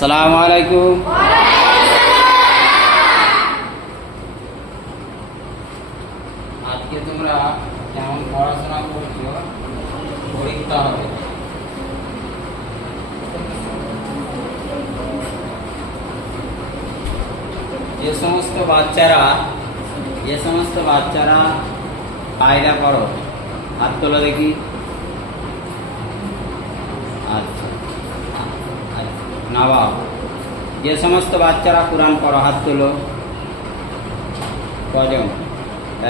সালাম আলাইকুম। আজকে তোমরা কেমন পড়াশোনা করছ, পরীক্ষা হবে। যে সমস্ত বাচ্চারা, যে সমস্ত বাচ্চারা কায়দা করো হাত তোলো দেখি আচ্ছা নবাব যে সমস্ত বাচ্চারা কোরআন পড়ো, হাত তোলো। কজন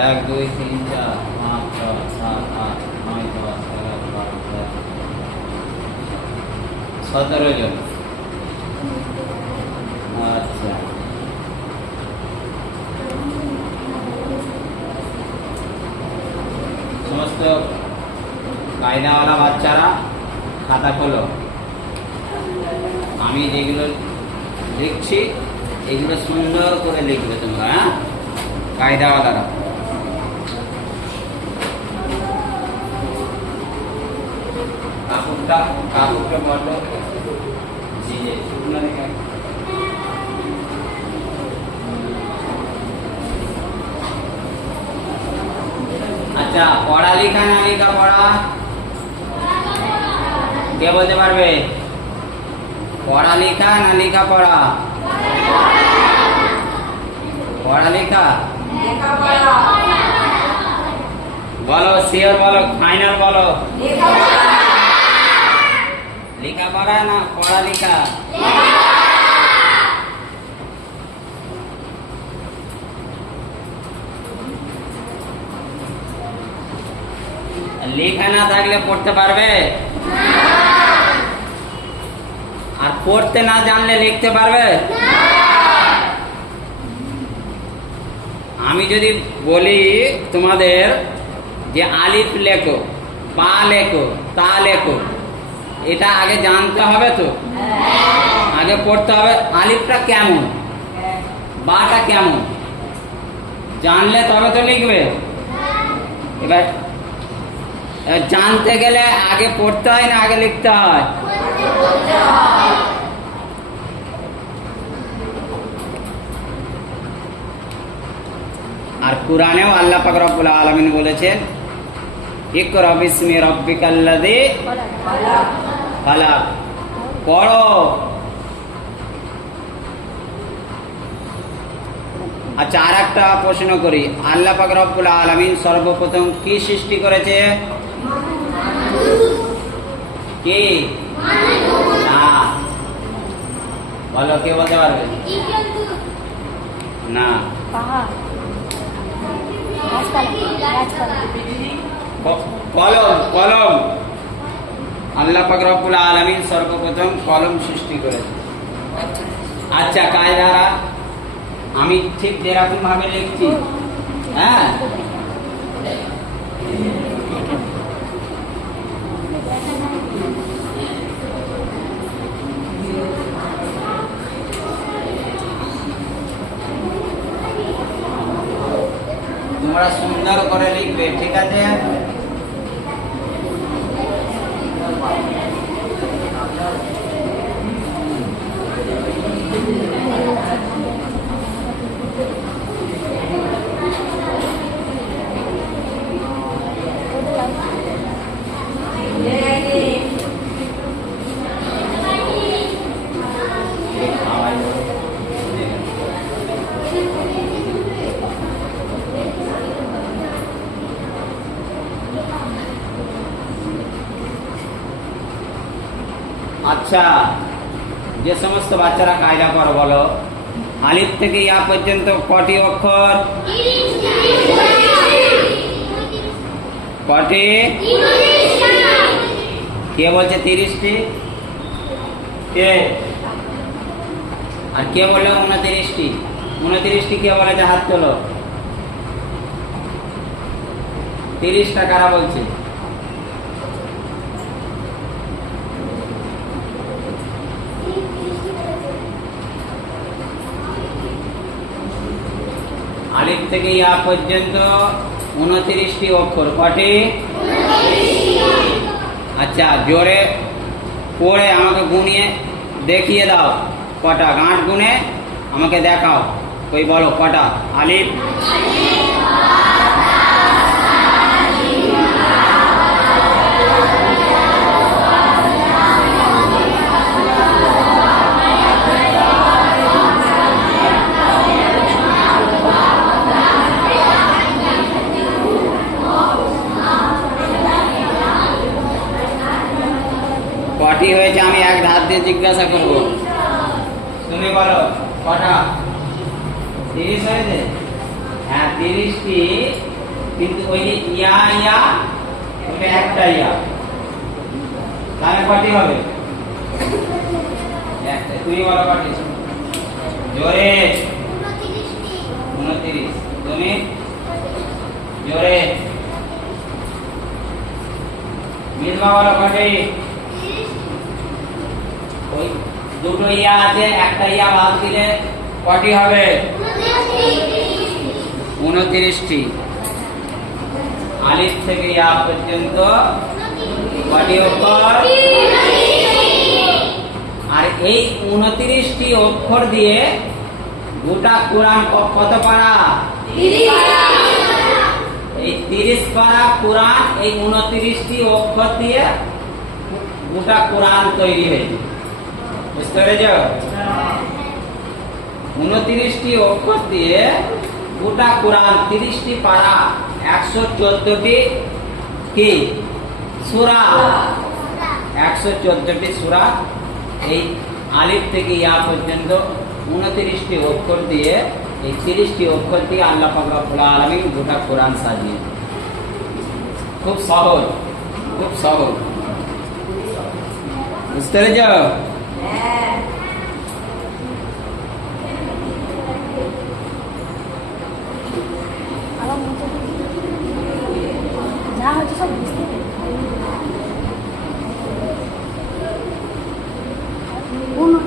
এক, দুই, তিন, চার, পাঁচ, ছয়, সাত, আট, নয়, দশ, এগারো, বারো, তেরো। সতেরো জন। আচ্ছা। সমস্ত কায়দাওয়ালা বাচ্চারা খাতা খোলো। আমি যেগুলো লিখছি এগুলো সুন্দর করে লিখবে তোমরা হ্যাঁ? কায়দাওয়ালারা। কাপড়টা কাপড়টা বলো জি শুকনো আচ্ছা কে বলতে পারবে? পড়ালেখা না লেখা পড়া পড়ালেখা? বলো শিওর বলো ফাইনাল বলো। লেখাপড়া না পড়ালেখা? লেখা না থাকলে পড়তে পারবে আর পড়তে না জানলে লিখতে পারবে? আমি যদি বলি তোমাদের যে আলিফ লেখো, পা লেখো, তা লেখো, এটা আগে জানতে হবে তো? আগে পড়তে হবে আলিফটা কেমন? বাটা কেমন? জানলে তবে তো লিখবে। এবার জানতে গেলে আগে পড়তে হয় না আগে লিখতে হয়? আর কোরআনেও আল্লাহ পাক রব্বুল আলামিন বলেছেন, ইকরা বিসমি রাব্বিকাল্লাযী পড়ো। আচ্ছা আর একটা প্রশ্ন করি। আল্লাহ পাক রব্বুল আলামিন সর্বপ্রথম কি সৃষ্টি করেছে? কি? না। বলো, কে বলতে পারবে? না। কলম কলম। আল্লাহ রব্বুল আলামিন সর্বপ্রথম কলম সৃষ্টি করেছে আচ্ছা কায় দ্বারা আমি ঠিক যেরকম ভাবে লিখছি। হ্যাঁ? তোমরা সুন্দর করে লিখবে ঠিক আচ্ছা যে সমস্ত বাচ্চারা কায়দা কর বলো। আলিফ থেকে ইয়া পর্যন্ত কটি অক্ষর? কটি? কে বলছে তিরিশটি? কে? আর কে বলল উনতিরিশটি? উনতিরিশটি কে বলেছে হাত তোলো? তিরিশটা কারা বলছে আলিফ থেকে ইয়া পর্যন্ত উনত্রিশটি অক্ষর। কটি? আচ্ছা জোরে পড়ে আমাকে গুনিয়ে দেখিয়ে দাও। কটা? গাঁট গুনে আমাকে দেখাও। ওই বলো, কটা? আলিফ? আমি এক ধার দিয়ে জিজ্ঞাসা করব তুমি বলো কটা তিরিশ হয়েছে হ্যাঁ তিরিশটি কিন্তু ওই যে ইয়া ইয়া ওটা একটা ইয়া তাহলে কটি হবে একটা। তুমি বলো কটি জোরে উনত্রিশ তুমি জোরে মিলমা বলো কটি ওই দুটো ইয়া আছে, একটা ইয়া বাদ দিলে কটি হবে? উনত্রিশটি। আলিফ থেকে ইয়া পর্যন্ত কটি অক্ষর? আর এই উনত্রিশটি অক্ষর দিয়ে গোটা কোরআন কত পারা? এই তিরিশ পারা কোরআন, এই উনত্রিশটি অক্ষর দিয়ে গোটা কোরআন তৈরি হয়েছে। বুঝতে পেরেছ? উনত্রিশটি অক্ষর দিয়ে গোটা কোরআন তিরিশটি পারা একশো চোদ্দটি কি? সুরা। একশো চোদ্দটি সুরা। এই আলিফ থেকে ইয়া পর্যন্ত উনত্রিশটি অক্ষর দিয়ে এই তিরিশটি অক্ষর দিয়ে আল্লাহ পাকলা আলমী গোটা কোরআন সাজিয়ে খুব সহজ খুব সহজ। বুঝতে পেরেছ? যা হচ্ছে সব বুঝতে পেরেছি। কোনো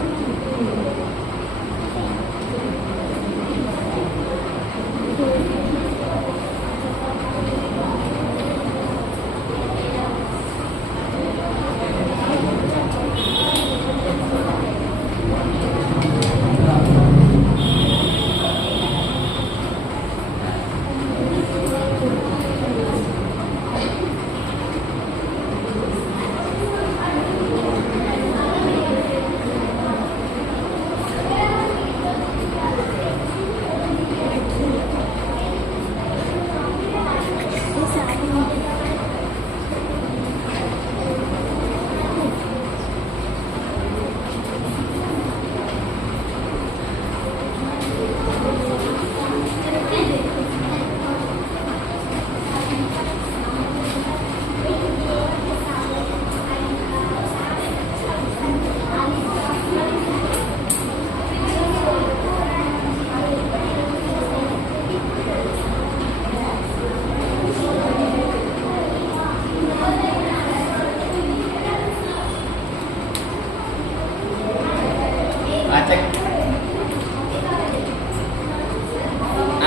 আচ্ছা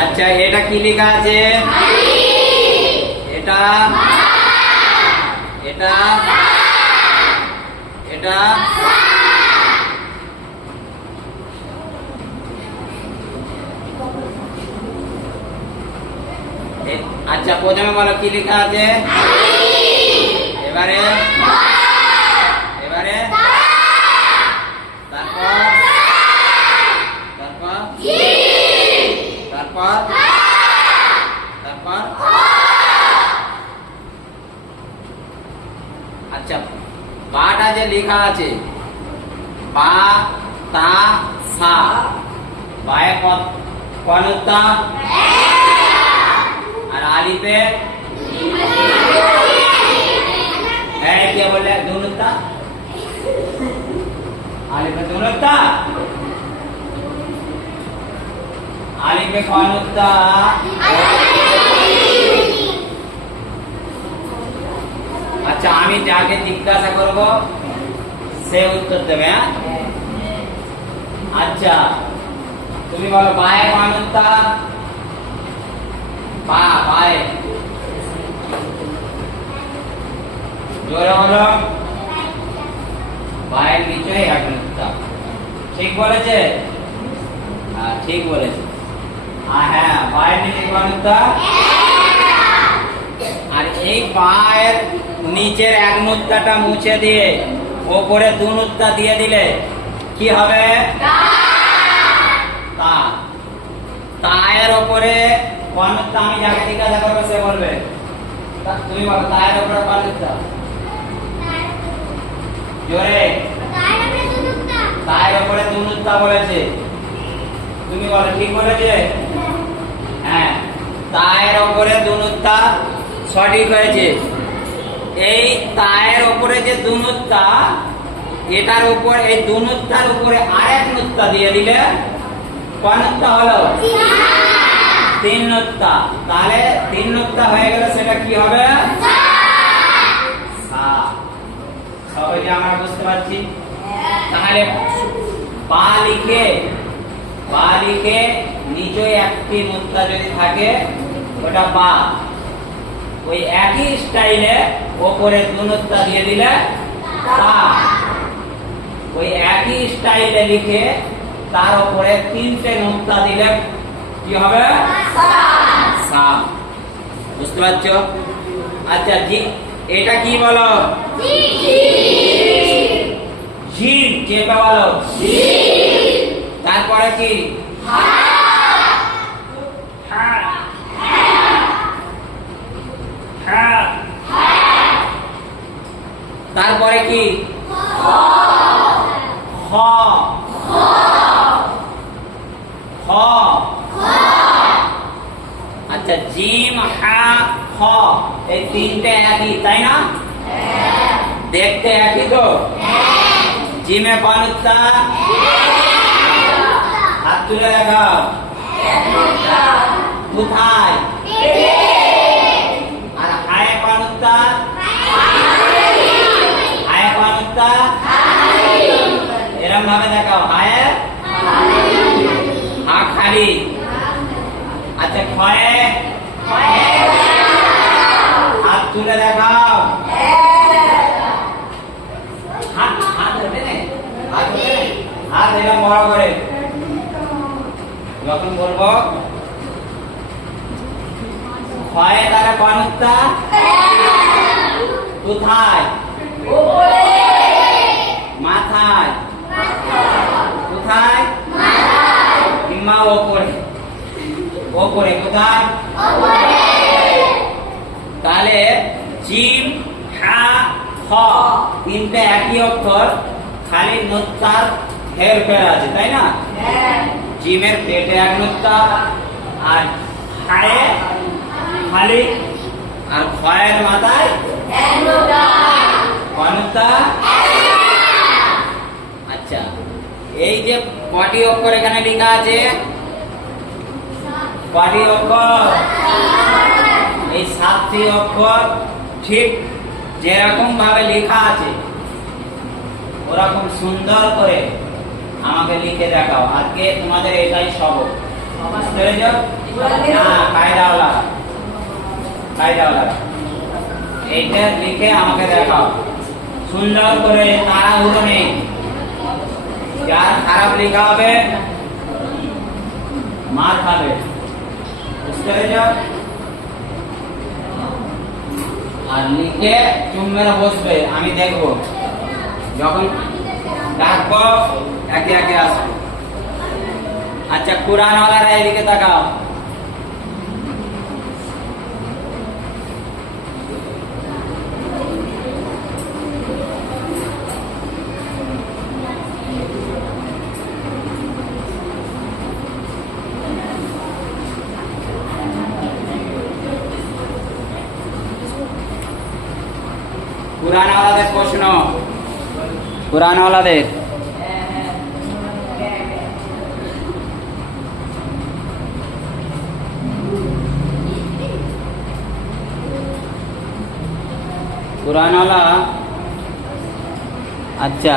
আচ্ছা এটা কি লেখা আছে? এটা? এটা? এটা? আচ্ছা প্রথমে বলো কি লেখা আছে? এবারে তারপর তারপর তারপর তারপর আচ্ছা বাটা যে লেখা আছে। বা, তা, সা। বায়ে ক- কনুত্তা আর আলিপে? হ্যাঁ আচ্ছা আমি যাকে জিজ্ঞাসা করব সে উত্তর দেবে হ্যাঁ আচ্ছা তুমি বলো বায়ে কনুত্তা বা বায়ে জোরে বলো বায়ের নিচে নুক্তা ঠিক বলেছে? হ্যাঁ ঠিক বলেছে. আর হ্যাঁ পায়ের নিচে বানুত্তা আর এই পায়ের নিচের এক নুত্তাটা মুছে দিয়ে ওপরে দু নুত্তা দিয়ে দিলে কি হবে? তা। তায়ের ওপরে কনুত্তা আমি যাকে জিজ্ঞাসা করব সে বলবে। তুমি বলো, তায়ের ওপরে কনুত্তা জোরে। তায়ের ওপরে দু নুত্তা বলেছে। তুমি বলো, ঠিক বলেছে? হ্যাঁ। তায়ের ওপরে দুনুত্তা সঠিক হয়েছে। এই তায়ের ওপরে যে দুনুত্তা এটার উপর, এই দুনুত্তার উপরে আরেক নুত্তা দিয়ে দিলে কনুত্তা হলো? তিন নুত্তা তাহলে তিন নুত্তা হয়ে গেলে সেটা কি হবে? সা। সবাই আমরা বুঝতে পারছি? তাহলে পা লিখে পা লিখে নিচে একটি মুদ্রা যদি থাকে, ওটা পা। ওই একই স্টাইলে ওপরে দুনুত্তা দিয়ে দিলে ওই একই স্টাইলে লিখে তার উপরে তিনটে নুক্তা দিলে কি হবে? বুঝতে পারছ? আচ্ছা জি, এটা কি বলো? জিম চেপে বলো? তারপরে কি? তারপরে কি? হ। আচ্ছা জিম, হা, হ, এই তিনটে একই, তাই না? দেখতে একই তো? জিমে পানুত্তা হাত তুলে দেখাও। কোথায় আর হায় পানুত্তা হায় এরম ভাবে দেখাও। হায়? খালি। আচ্ছা খয়ে? হাত তুলে দেখাও। হাত এরকম বড় করে। যখন বলব? খয়ে তারা পানুত্তা কোথায়? মাথায় কোথায়? কিংবা ওপরে ওপরে কোথায়? তাহলে জিম হা খ তিনটে একই অক্ষর খালি নোত্তার হের ফের আছে তাই না? জিমের পেটে এক নোত্তা আর হায়ে খালি আর খয়ের মাথায় আচ্ছা এই যে কটি অক্ষর এখানে লেখা আছে। কটি অক্ষর। এই সাতটি অক্ষর ঠিক যেরকম ভাবে লেখা আছে, ওরকম সুন্দর করে আমাকে লিখে দেখাও। আজকে তোমাদের এটাই সব এইটা লিখে আমাকে দেখাও। সুন্দর করে তারা তাড়াহুড়ো নেই। যার খারাপ লেখা হবে মার খাবে বুঝতে পেরেছ আর লিখে চুম মেরে বসবে আমি দেখব যখন ডাকবো, একে একে আসবে। আচ্ছা কোরআন ওয়ালারা এদিকে তাকাও। কোরআনওয়ালাদের প্রশ্ন। কোরআনওয়ালাদের কোরআনওয়ালা আচ্ছা।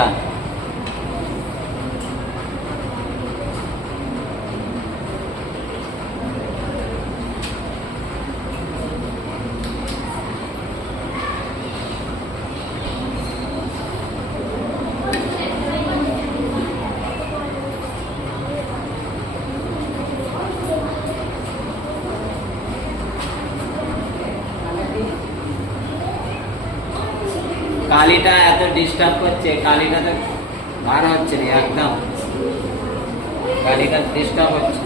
ডিস্টার্ব করছে কালিটা তো বার হচ্ছে না একদম কালিটা ডিস্টার্ব হচ্ছে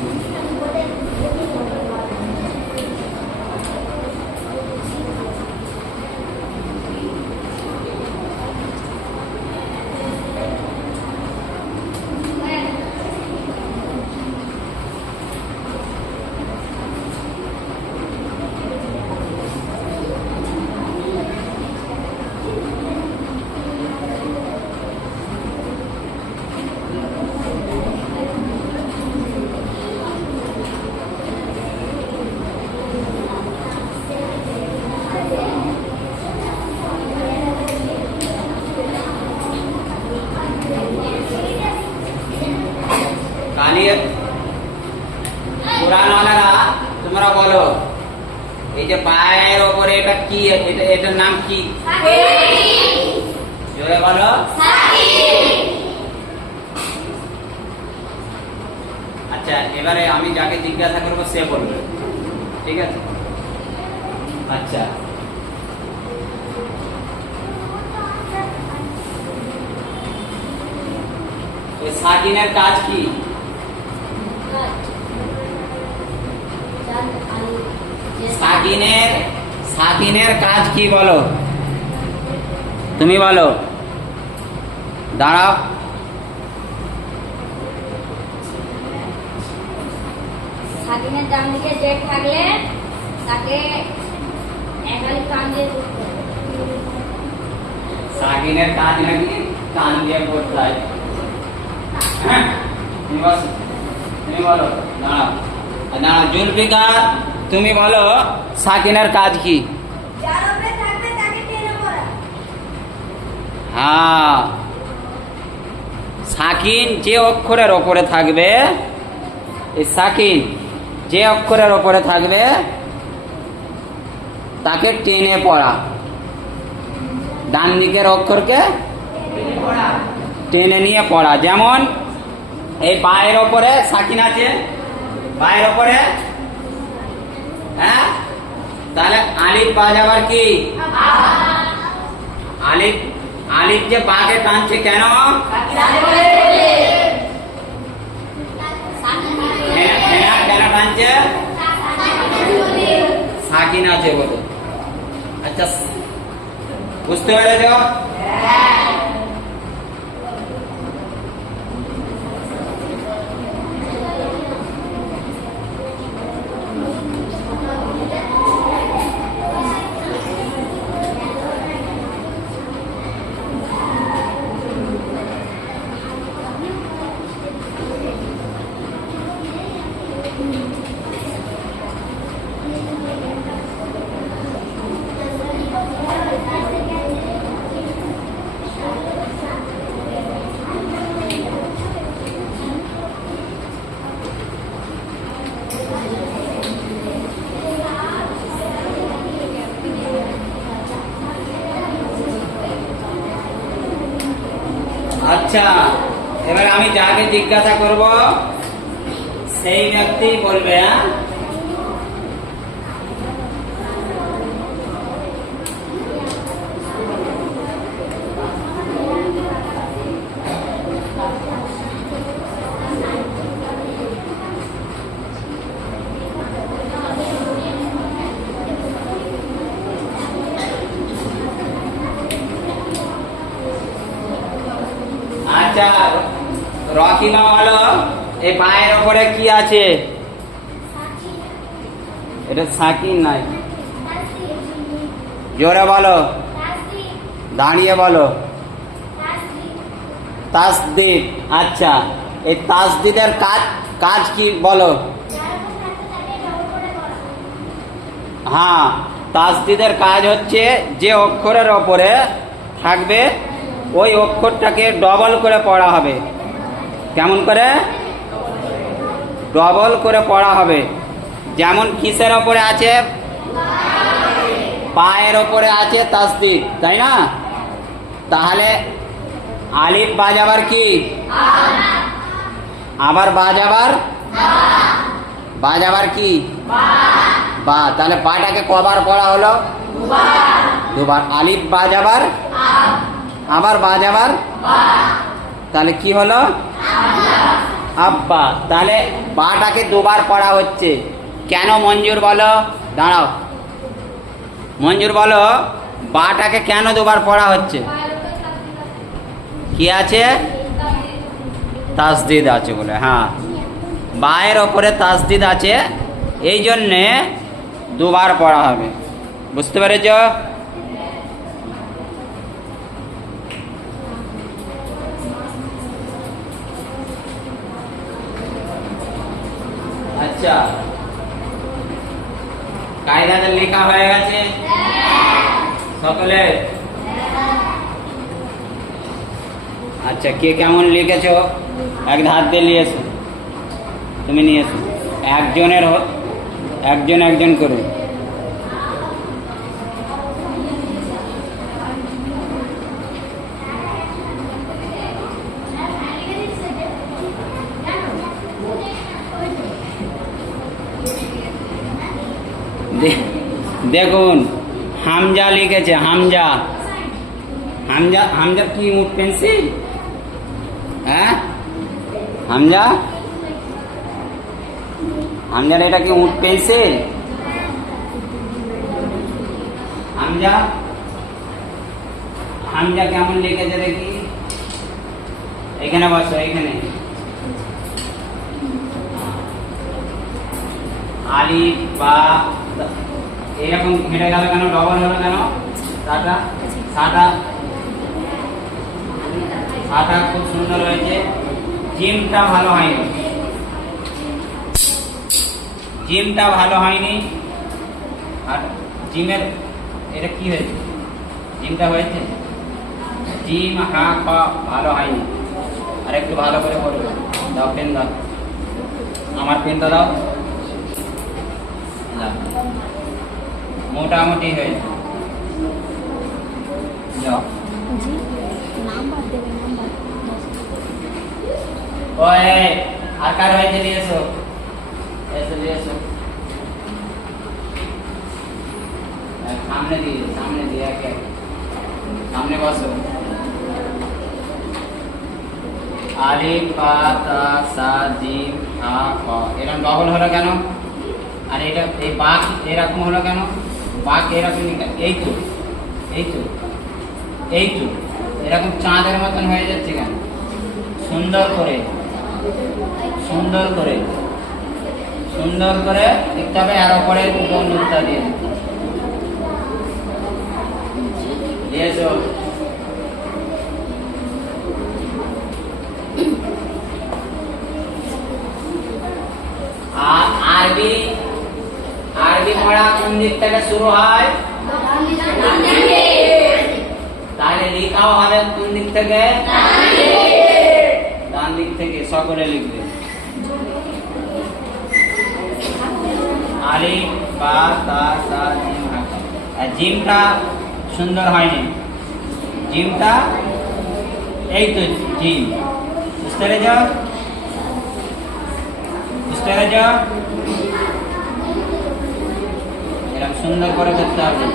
কালি পুরানওয়ালারা তোমরা বলো এই যে পায়ের ওপরে এটা কি এটা এটার নাম কি? জোরে বলো। আচ্ছা এবারে আমি যাকে জিজ্ঞাসা করব সে বলবে। ঠিক আছে? আচ্ছা। সাকিনের কাজ কি? সাকিনের সাকিনের কাজ কি বলো? তুমি বলো। দাঁড়াও। স্বাধীনের ডান দিকে জেট থাকলে তাকে একালি কান দিয়ে ধরতে হবে। সাকিনের কাজ নাকি কান দিয়ে করতে হয়? হ্যাঁ তুমি বস তুমি বলো দাঁড়াও। দাঁড়াও জুলফিকার তুমি বলো সাকিনের কাজ কি? হ্যাঁ। সাকিন যে অক্ষরের ওপরে থাকবে, এই সাকিন যে অক্ষরের ওপরে থাকবে, তাকে টেনে পড়া। ডান দিকের অক্ষরকে টেনে নিয়ে পড়া। যেমন এই পায়ের ওপরে সাকিন আছে, পায়ের ওপরে হ্যাঁ? তাহলে আলিফ বাজাবার কি আলিফ আলিফ যে বাঘে টানছে কেন কেন কেন- কেন টানছে সাকিন আছে বলে আচ্ছা বুঝতে পেরেছ আচ্ছা এবার আমি যাকে জিজ্ঞাসা করব সেই ব্যক্তি বলবে হ্যাঁ আচ্ছা রকিমা বলো এই পায়ের ওপরে কি আছে? এটা সাকিন নাই। জোরে বলো। দাঁড়িয়ে বলো। তাসদিদ আচ্ছা এই তাসদিদের কাজ কাজ কি বলো? হ্যাঁ তাসদিদের কাজ হচ্ছে যে অক্ষরের ওপরে থাকবে, ওই অক্ষরটাকে ডবল করে পড়া হবে। কেমন করে? ডবল করে পড়া হবে। যেমন কিসের ওপরে আছে? পায়ের ওপরে আছে তাসদিদ তাই না? তাহলে আলিফ বাজাবার কি? আবার বাজাবার? বাজাবার কি? বা। তাহলে পাটাকে কবার পড়া হলো? দুবার। আলিফ বাজাবার? আবার বাজাবার? তাহলে কি হলো? আব্বা, তাহলে বাটাকে দুবার পড়া হচ্ছে। কেন মঞ্জুর বলো? দাঁড়াও। মঞ্জুর বলো, বাটাকে কেন দুবার পড়া হচ্ছে? কি আছে? তাসদিদ আছে বলে হ্যাঁ। বায়ের ওপরে তাসদিদ আছে, এই জন্যে দুবার পড়া হবে। বুঝতে পেরেছ? আচ্ছা কায়দাতে লেখা হয়ে গেছে? সকলে? আচ্ছা কে কেমন লিখেছো? এক ধার দিয়ে নিয়েছো তুমি নিয়ে এসো। একজনের একজন একজন করে। দেখুন, হামজা লিখেছে, হামজা। হামজা হামজা কি মুখ পেন্সিল? হ্যাঁ? হামজা? হামজার এটা কি উঠ পেন্সিল? হামজা? হামজা কেমন লিখেছে দেখি? এখানে বসো, এখানে। আলিফ, বা এরকম ঘেটে গেল কেন? ডবল হলো কেন? সাটা সাটা সাটা খুব সুন্দর হয়েছে। জিমটা ভালো হয়নি। জিমটা ভালো হয়নি। আর জিমের, এটা কি হয়েছে? জিমটা হয়েছে? জিম, হা, খ, ভালো হয়নি। আর একটু ভালো করে পড়বে দাও পেন দাও। আমার পেনটা দাও। দাও। মোটামুটি হয়েছে। ওই, আর কার এসো। এক সামনে দিয়ে সামনে দিয়ে সামনে বসো। এরকম ডবল হলো কেন? আর এটা, এই বাক এরকম হলো কেন? বাক এরকম এই তো এই তো এই তো, এরকম চাঁদের মতন হয়ে যাচ্ছে কেন? সুন্দর করে সুন্দর করে সুন্দর করে লিখতে হবে আর ওপরে দুটো দিয়ে। আরবি আরবি পড়া কোন দিক থেকে শুরু হয়। তাহলে লেখাও হবে কোন দিক থেকে। ডান দিক থেকে সকলে লিখবে। আলিফ বা তা আর জিমটা সুন্দর হয়নি। জিমটা এই তো জিম। বুঝতে পেরেছ? বুঝতে পেরেছ? সুন্দর করে করতে হবে।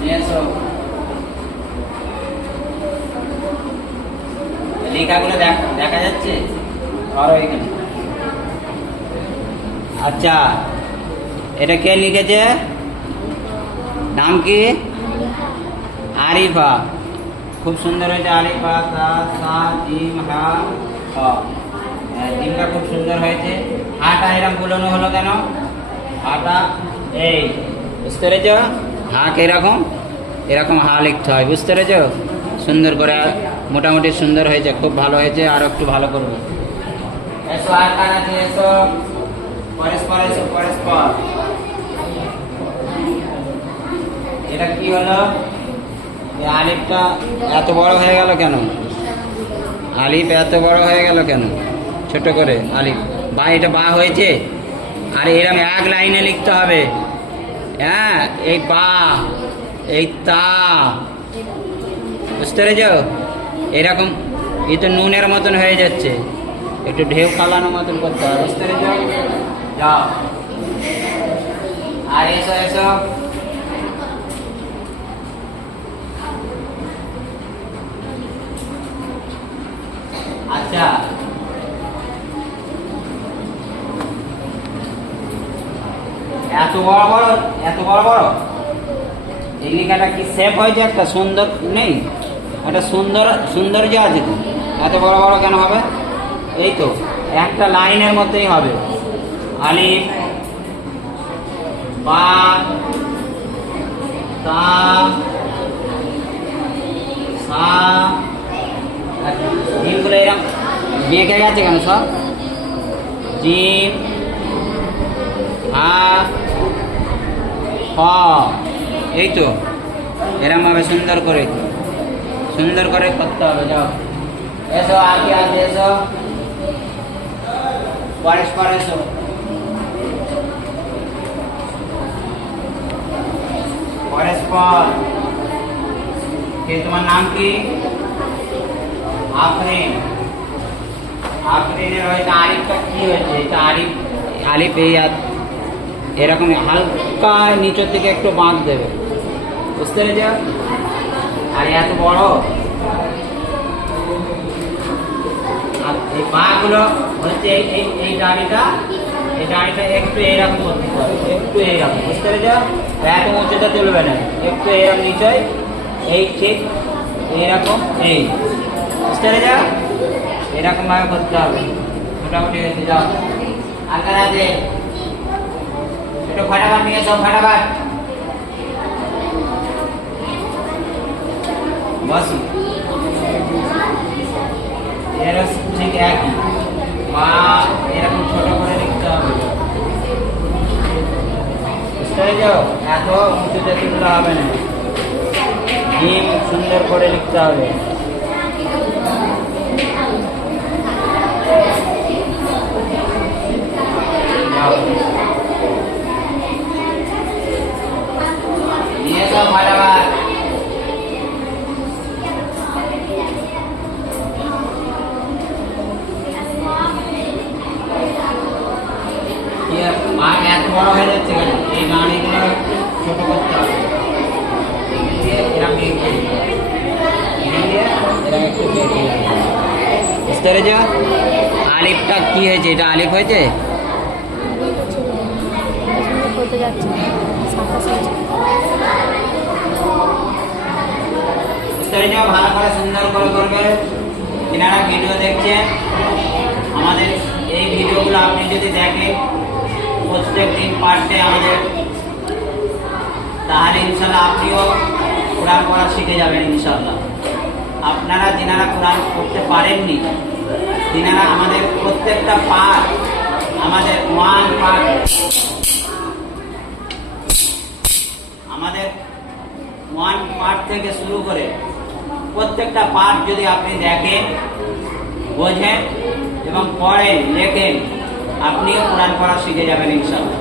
নিয়ে দেখ- যাচ্ছে? আচ্ছা এটা কে লিখেছে? নাম কি? আরিফা। খুব সুন্দর হয়েছে আরিফা সা হ্যাঁ, খুব সুন্দর হয়েছে। হাটা এরকম বুলানো হলো কেন? হাটা, এই, বুঝতে পেরেছ? হাক এরকম এরকম হা লিখতে হয়, বুঝতে পেরেছ? সুন্দর করে, মোটামুটি সুন্দর হয়েছে, খুব ভালো হয়েছে, আর একটু ভালো করব। এসো, আর কার আছে? এসো। পরস্পর এসো পরস্পর এটা কি হলো? আলিফটা এত বড় হয়ে গেল কেন? আলিফ এত বড় হয়ে গেল কেন? ছোট করে, আলিফ। বা এটা বা হয়েছে? আর, এরম এক লাইনে লিখতে হবে। হ্যাঁ এই বা, এই তা। বুঝতে পেরেছ? এরকম এ তো নুনের মতন হয়ে যাচ্ছে। একটু ঢেউ কালানো মতন করতে হবে, বুঝতে পেরেছ? যাও। আর এসো এসো। আচ্ছা। এত বড় বড়, এত বড় বড়? এই লেখাটা কি সেফ হয়েছে? একটা সুন্দর নেই? একটা সুন্দর, সৌন্দর্য আছে তো? এত বড় বড় কেন হবে? এই তো, একটা লাইনের মধ্যেই হবে। আলিফ, বা, তা, সা জিমগুলো এরকম বেঁকে গেছে কেন সব? জিম আ হ এই তো এরম ভাবে সুন্দর করে সুন্দর করে করতে হবে যাও এসো আগে আগে এসো পরস্পর এসো পরস্পর কে তোমার নাম কি আফরিন আফরিনের হয়তো আরিফটা কি হয়েছে এটা আরিফ আলিফ এই আর- এরকম হালকা নিচের দিকে একটু বাঁধ দেবে। বুঝতে পেরেছ? আর এত বড়? আর এই বাঁকগুলো হচ্ছে এই এই এই দাড়িটা এই দাড়িটা একটু এইরকম একটু এইরকম বুঝতে পেরেছ? এত উঁচুতে তুলবে না, একটু এইরকম নিচয় এই ঠিক এইরকম এই। বুঝতে পেরেছ? এরকম ভাবে করতে হবে। মোটামুটি যাও। আর আছে একটু ফাটাফাট নিয়ে সব ফাটাফাট বসি। ঠিক একই। মা, এরকম ছোট করে লিখতে হবে। বুঝতে পেরেছ? এত উঁচুতে তুললে হবে না। ডিম সুন্দর করে লিখতে হবে। যাও। নিয়ে যাও ফাটাফাট ইয়ে, মা এত বড় হয়ে যাচ্ছে কেন এই গাড়িগুলো একটু ছোট করতে হবে এখান দিয়ে এরম এগিয়ে দিতে হবে। এখান দিয়ে এরম একটু এগিয়ে দিতে হবে। বুঝতে পেরেছ আলিফটা কি হয়েছে এটা আলিফ হয়েছে করতে যাচ্ছে। সাতাশ ভালো করে সুন্দর করে করবে। এনারা ভিডিও দেখছেন আমাদের এই ভিডিওগুলো আপনি যদি দেখেন প্রত্যেক দিন পার ডে আমাদের, তাহলে ইনশাল্লাহ আপনিও কোরআন পড়া শিখে যাবেন ইনশাল্লাহ আপনারা যিনারা কোরআন পড়তে পারেননি তিনারা আমাদের প্রত্যেকটা পাঠ, আমাদের ওয়ান পাঠ আমাদের ওয়ান পার্ট থেকে শুরু করে প্রত্যেকটা পার্ট যদি আপনি দেখেন, বোঝেন এবং পড়েন, লেখেন, আপনিও কোরআন পড়া শিখে যাবেন ইনশাল্লাহ